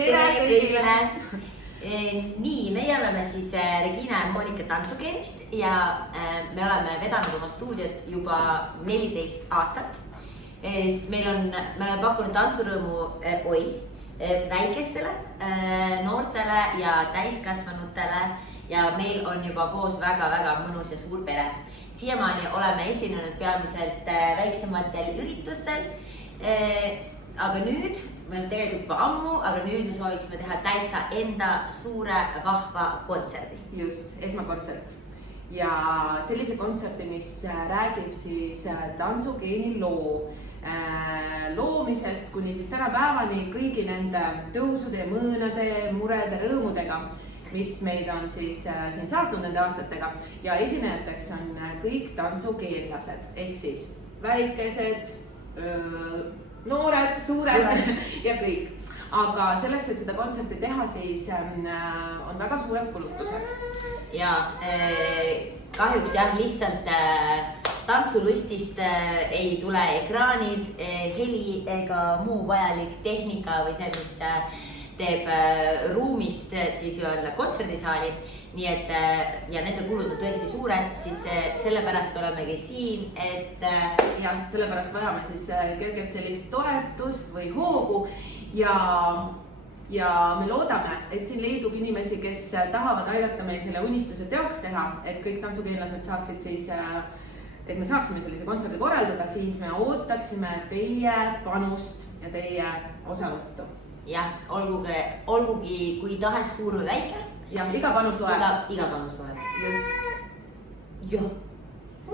tere kõigile! Nii, meie oleme siis Regina ja Monika Tantsugeenist ja me oleme vedanud oma stuudiot juba 14 aastat. Me oleme pakkunud tantsurõõmu väikestele, noortele ja täiskasvanutele ja meil on juba koos väga-väga mõnus ja suur pere. Siiamaani oleme esinenud peamiselt väiksematel üritustel, aga nüüd, meil tegelikult juba ammu, aga nüüd me sooviksime teha täitsa enda suure vahva kontserdi. Just, esmakordselt. Ja sellise kontserti, mis räägib siis tantsugeeni loomisest kuni siis tänapäevani kõigi nende tõusude, mõõnade, murede, rõõmudega, mis meid on siis siin saatnud nende aastatega. Ja esinejateks on kõik tantsugeenlased, ehk siis väikesed, noored, suured ja kõik. Aga selleks, et seda kontserti teha, siis on väga suured kulutused. Ja kahjuks jah, lihtsalt tantsulustist ei tule ekraanid, heli ega muu vajalik tehnika või see, mis teeb ruumist siis öelda kontserdisaali. Nii et ja nende kulud on tõesti suured, siis sellepärast olemegi siin, et ja sellepärast vajame siis kergelt sellist toetust või hoogu ja me loodame, et siin leidub inimesi, kes tahavad aidata meil selle unistuse teoks teha, et kõik tantsugeenlased saaksid siis, et me saaksime sellise kontserdi korraldada, siis me ootaksime teie panust ja teie osavõttu. Jah, olgugi kui tahes suur või väike. Ja iga panus loeb. Iga panus loeb. Just. Joh.